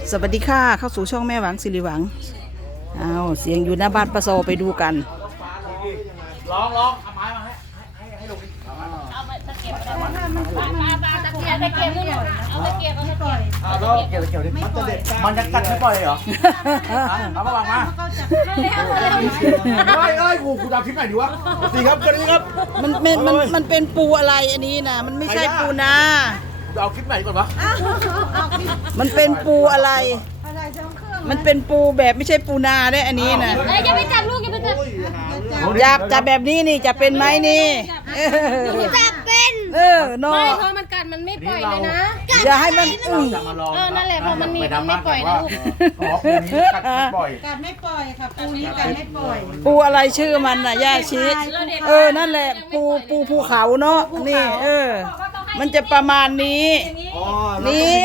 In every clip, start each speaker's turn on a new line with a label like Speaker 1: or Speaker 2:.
Speaker 1: สวัสดีค่ะเข้าสู่ช่องแม่หวังสิริหวังเอาเสียงอยู่หน้าบ้านป้าโซไปดูกัน
Speaker 2: ลองเอาไม้มาให้ลงดิเอาไปตะเกียบอะไรวะตะเกียบนี่หน่อยเอาตะเกียบเอาตะเกียบแล้วเกี่ยวดิมันจะกัดไม่ปล่อยเหรอเอามามาเฮ้ยกูจะเอาคลิปไหนดีวะสิครับกันนี้ครับ
Speaker 1: มันเป็นปูอะไรอันนี้นะมันไม่ใช่ปูนา
Speaker 2: เอาคลิปไหนก่อนวะ
Speaker 1: มันเป็นปูอะไรมันเป็นปูแบบไม่ใช่ปูนาได้อันนี้นะ
Speaker 3: อย่าไปจับลูกอย่าไปจับ
Speaker 1: จับแบบนี้นี่จะเป็นไหมนี่
Speaker 3: จับเป็น
Speaker 1: นอ
Speaker 3: ไม่พอมันกัดมันไม่ปล่อยเลยนะ
Speaker 1: อย่าให้มัน
Speaker 3: นั่นแหละพอมันหนีมันไม่ปล่อยนะ
Speaker 2: ลูก
Speaker 4: กัดไม่ปล่อยค่ะปูนี้กัดไม่ปล่อย
Speaker 1: ปูอะไรชื่อมันน่ะย่าชี้นั่นแหละปูภูเขาเนาะนี่มันจะประมาณนี้นี่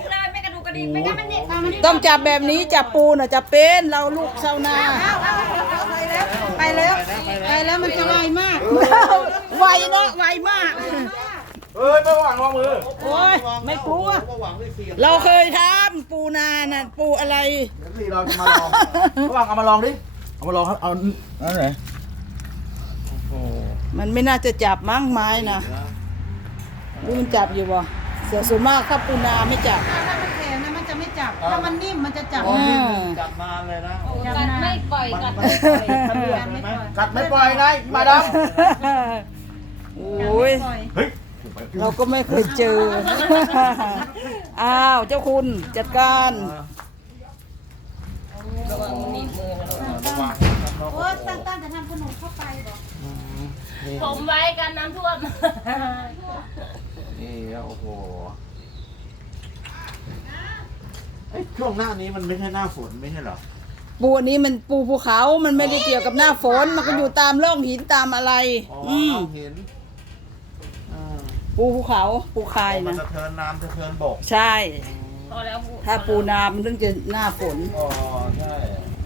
Speaker 1: ต้องจับแบบนี้จับปูน่ะจะเป็นเราลูกชาวนา
Speaker 4: ไปแล้วมันจะไวมาก
Speaker 1: ไวเนาะไวมาก
Speaker 2: ไม่หวังวางมือ
Speaker 1: โอ้ยไม่กลัวเราเคยทำปูนาน่ะปูอะไร
Speaker 2: นี่เราจะมาลองระหว่างเอามาลองดิเอามาลองครับเอาอันไหน
Speaker 1: มันไม่น่าจะจับมั้งไม้นะดูมันจับอยู่บ่เสือส่วนมากถ้าปูนาไม่จับ
Speaker 4: ถ้ามันแข็งนะมันจะไม่จับถ้ามันนิ่มมันจะจับ
Speaker 2: จับนานเลยนะ
Speaker 3: กัดไม่ปล่อยกัด
Speaker 2: ไม่ปล่อยไงมาดาม
Speaker 1: โอ้ยเราก็ไม่เคยเจออ้าวเจ้าคุณจัดการ
Speaker 4: โอ้ตั้งจะทำขนมเข้าไปบอก
Speaker 3: ผมไว้กันน้ำท่วม
Speaker 2: นี่โอ้โหช่วงหน้านี้มันไม่ใช่หน้าฝนไม่ใช่หรอ
Speaker 1: ปูอันนี้มันปูภูเขามันไม่ได้เกี่ยวกับหน้าฝนมันก็อยู่ตามร่องหินตามอะไร
Speaker 2: หิน
Speaker 1: ปูภูเขาปูคายนะ
Speaker 2: มันสะเทินน้ำสะเทินบก
Speaker 1: ใช่ถ้าปูนามันต้องจะหน้าฝน
Speaker 2: ใช่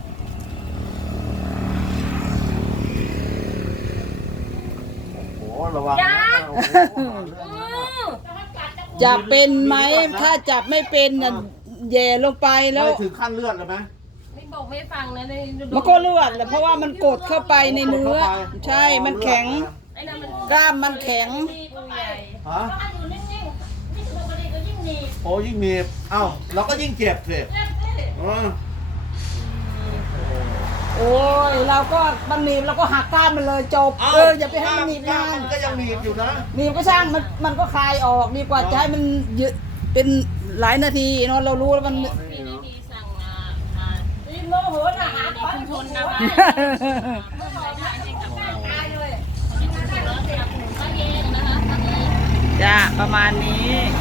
Speaker 2: โอ้ระวัง
Speaker 1: จับเป็นไหมถ้าจับไม่เป็นน่ะแย่ลงไปแล้ว
Speaker 2: ถึงขั้นเลือดเลยไหม
Speaker 3: ไม่บอกไม่ฟังนะ
Speaker 1: มันก็เลือดแหละเพราะว่ามันกดเข้าไปในเนื้อใช่มันแข็งกล้ามมันแข็ง
Speaker 2: ฮะโอ้ยิ่งหนีบเอ้าเราก็ยิ่งเจ็บสิ
Speaker 1: โอ้ยเราก็มันหนีบเราก็หักก้านมันเลยจบอย่าไปให้มันหนีบนาน
Speaker 2: ก็ยังหนีบอยู่นะ
Speaker 1: หนีบก็ช่างมันก็คลายออกดีกว่าจะให้มันเป็นหลายนาทีเนาะเรารู้แล้วมัน
Speaker 3: โมโหนะหาคนทนนะว่า
Speaker 1: จ้าประมาณนี้